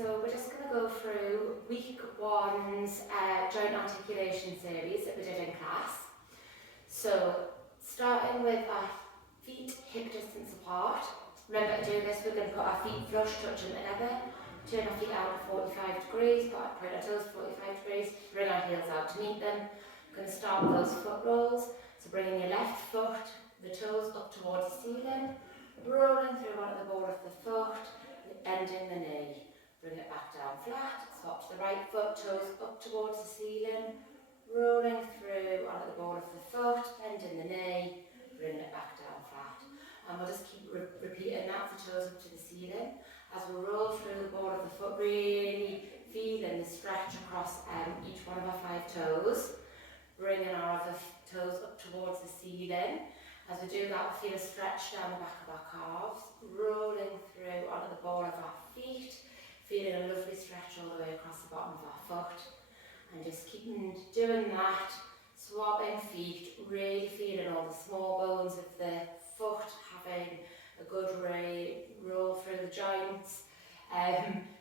So we're just going to go through week one's joint articulation series that we did in class. So starting with our feet hip distance apart. Remember to do this, we're going to put our feet flush touching together, turn our feet out at 45 degrees, point our toes 45 degrees, bring our heels out to meet them. We're going to start with those foot rolls. So bringing your left foot, the toes up towards the ceiling, rolling through onto the ball of the foot, ending the knee. Bring it back down flat, swap to the right foot, toes up towards the ceiling, rolling through onto the ball of the foot, bending the knee, bring it back down flat. And we'll just keep repeating that for toes up to the ceiling. As we roll through the ball of the foot, really feeling the stretch across each one of our 5 toes. Bringing our other toes up towards the ceiling. As we do that, we feel a stretch down the back of our calves, rolling through onto the ball of our feet, feeling a lovely stretch all the way across the bottom of our foot. And just keeping doing that, swapping feet, really feeling all the small bones of the foot having a good roll through the joints,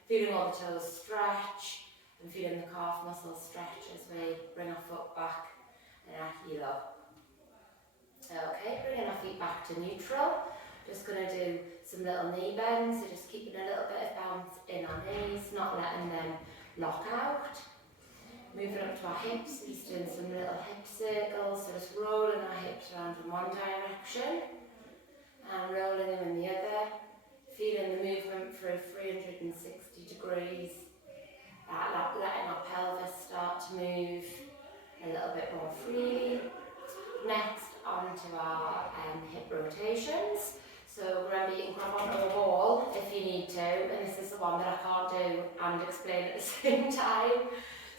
feeling all the toes stretch, and feeling the calf muscles stretch as we bring our foot back and our heel up. Okay, bringing our feet back to neutral. Just going to do some little knee bends, so just keeping a little bit of bounce in our knees, not letting them lock out. Moving up to our hips, just doing some little hip circles, so just rolling our hips around in one direction and rolling them in the other. Feeling the movement through 360 degrees. Letting our pelvis start to move a little bit more freely. Next, onto our hip rotations. So remember, you can grab onto a wall if you need to, and this is the one that I can't do and explain at the same time.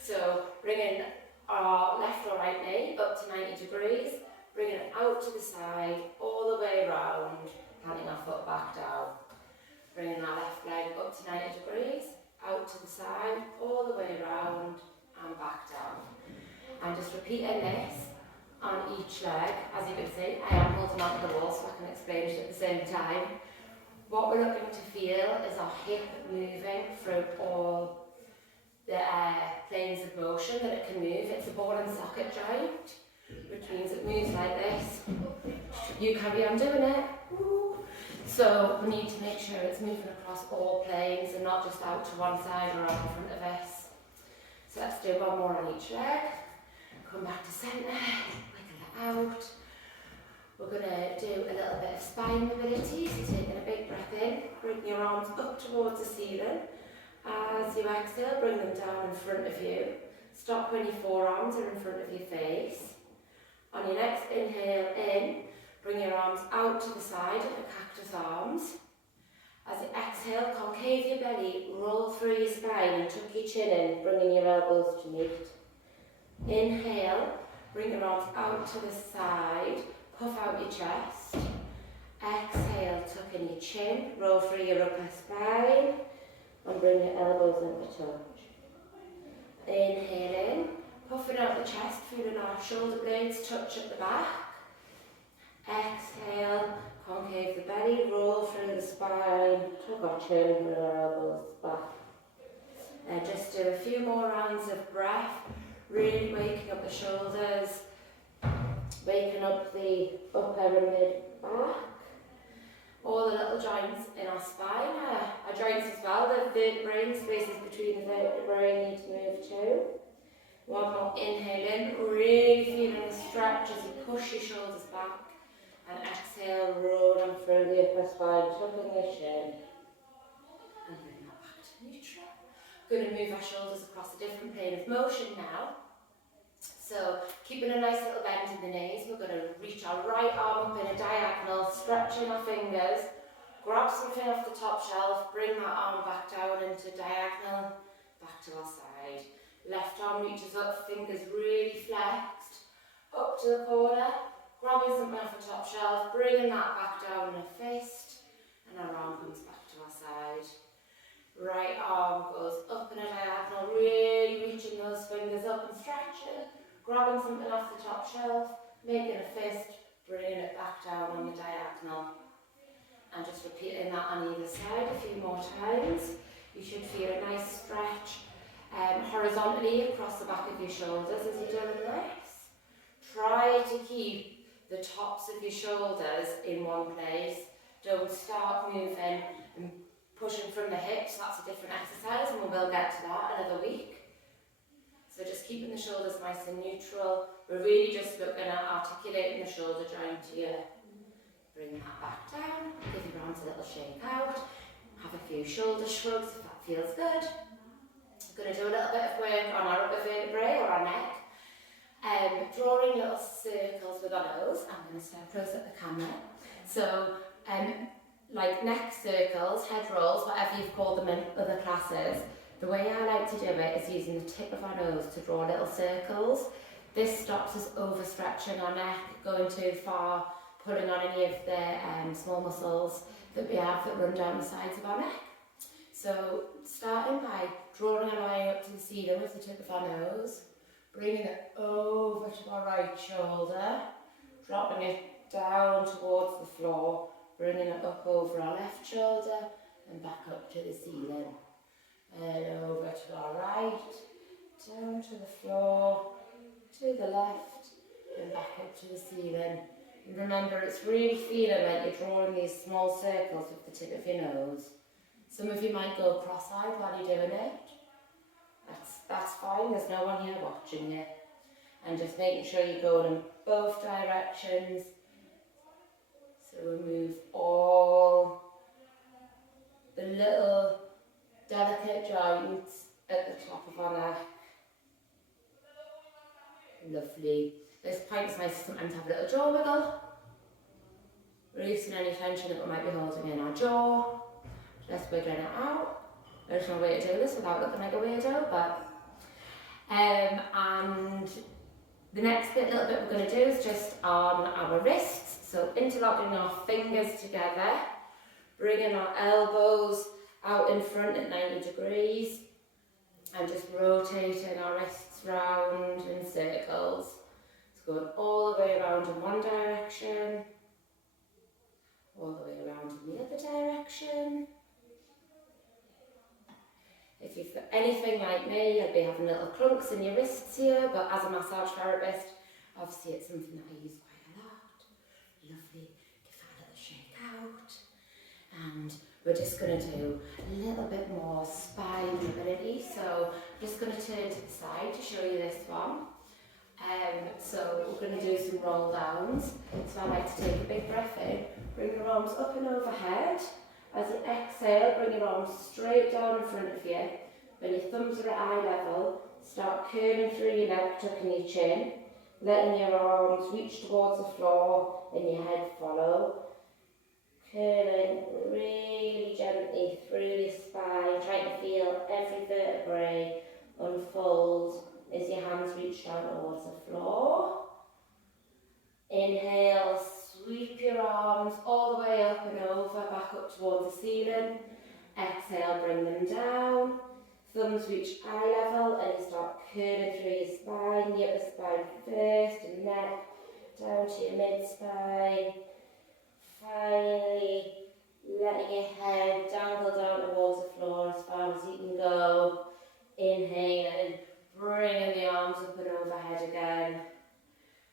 So bringing our left or right knee up to 90 degrees, bringing it out to the side, all the way around, planting our foot back down. Bringing our left leg up to 90 degrees, out to the side, all the way around and back down. And just repeating this on each leg. As you can see, I am holding onto the wall so I can explain it at the same time. What we're looking to feel is our hip moving through all the planes of motion that it can move. It's a ball and socket joint, which means it moves like this. You carry on doing it. So we need to make sure it's moving across all planes and not just out to one side or out in front of us. So let's do one more on each leg. Come back to centre, wiggle it out. We're going to do a little bit of spine mobility, so taking a big breath in, bring your arms up towards the ceiling. As you exhale, bring them down in front of you. Stop when your forearms are in front of your face. On your next inhale in, bring your arms out to the side at the cactus arms. As you exhale, concave your belly, roll through your spine and tuck your chin in, bringing your elbows to meet. Inhale, bring your arms out to the side, puff out your chest. Exhale, tuck in your chin, roll through your upper spine and bring your elbows into touch. Inhale in, puffing out the chest, feeling our shoulder blades touch at the back. Exhale, concave the belly, roll through the spine, tuck our chin, bring our elbows back. And just do a few more rounds of breath, really waking up the shoulders, waking up the upper and mid back. All the little joints in our spine, our joints as well, the vertebrae, spaces between the vertebrae need to move too. One more inhale in, really feeling the stretch as you push your shoulders back. And exhale, roll them through the upper spine, tucking your chin. And bring that back to neutral. We're going to move our shoulders across a different plane of motion now. So, keeping a nice little bend in the knees, we're going to reach our right arm up in a diagonal, stretching our fingers, grab something off the top shelf, bring that arm back down into diagonal, back to our side. Left arm reaches up, fingers really flexed, up to the corner, grabbing something off the top shelf, bringing that back down in a fist, and our arm comes back to our side. Right arm goes up in a diagonal, really reaching those fingers up and stretching. Grabbing something off the top shelf, making a fist, bringing it back down on the diagonal. And just repeating that on either side a few more times. You should feel a nice stretch horizontally across the back of your shoulders as you're doing this. Try to keep the tops of your shoulders in one place. Don't start moving and pushing from the hips. That's a different exercise and we will get to that another week. So just keeping the shoulders nice and neutral. We're really just looking at articulating the shoulder joint here. Bring that back down, give your arms a little shake out. Have a few shoulder shrugs if that feels good. We're going to do a little bit of work on our upper vertebrae or our neck. Drawing little circles with our nose. I'm going to step close at the camera. So, like neck circles, head rolls, whatever you've called them in other classes, the way I like to do it is using the tip of our nose to draw little circles. This stops us overstretching our neck, going too far, pulling on any of the small muscles that we have that run down the sides of our neck. So starting by drawing a line up to the ceiling with the tip of our nose, bringing it over to our right shoulder, dropping it down towards the floor, bringing it up over our left shoulder and back up to the ceiling. And over to our right, down to the floor, to the left and back up to the ceiling. And remember, it's really feeling like you're drawing these small circles with the tip of your nose. Some of you might go cross-eyed while you're doing it. That's fine, there's no one here watching you. And just making sure you're going in both directions. So we move all the little delicate joints at the top of our neck. Lovely. This point is nice to sometimes have a little jaw wiggle. Releasing any tension that we might be holding in our jaw. Just wiggling it out. There's no way to do this without looking like a weirdo, but and the next little bit we're going to do is just on our wrists. So interlocking our fingers together, bringing our elbows out in front at 90 degrees, and just rotating our wrists round in circles. So going all the way around in one direction, all the way around in the other direction. If you've got anything like me, you'll be having little clunks in your wrists here, but as a massage therapist, obviously it's something that I use quite a lot. Lovely, give that a little shake out. And we're just going to do a little bit more spine mobility. So I'm just going to turn to the side to show you this one. So we're going to do some roll downs. So I like to take a big breath in, bring your arms up and overhead. As you exhale, bring your arms straight down in front of you. When your thumbs are at eye level, start curling through your neck, tucking your chin, letting your arms reach towards the floor and your head follow. Curling really gently through your spine, trying to feel every vertebrae unfold as your hands reach down towards the floor. Inhale, sweep your arms all the way up and over, back up towards the ceiling. Exhale, bring them down. Thumbs reach eye level and you start curling through your spine, the upper spine first and neck, down to your mid-spine. Finally, letting your head dangle down towards the floor as far as you can go. Inhaling, bringing the arms up and overhead again.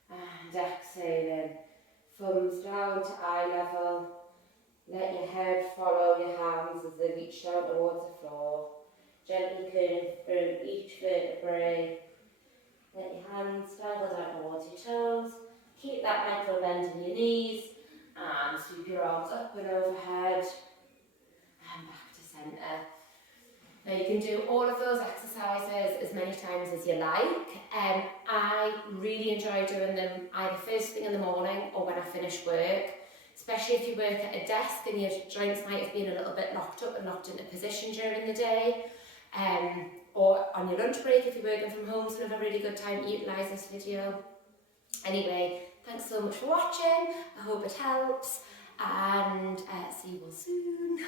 And exhaling, thumbs down to eye level. Let your head follow your hands as they reach down towards the floor. Gently curling through each vertebrae. Let your hands dangle down towards your toes. Keep that micro bend in your knees. And sweep your arms up and overhead. And back to centre. Now you can do all of those exercises as many times as you like. I really enjoy doing them either first thing in the morning or when I finish work, especially if you work at a desk and your joints might have been a little bit locked up and locked into position during the day, or on your lunch break if you're working from home, so have a really good time to utilise this video. Anyway, thanks so much for watching, I hope it helps, and see you all soon.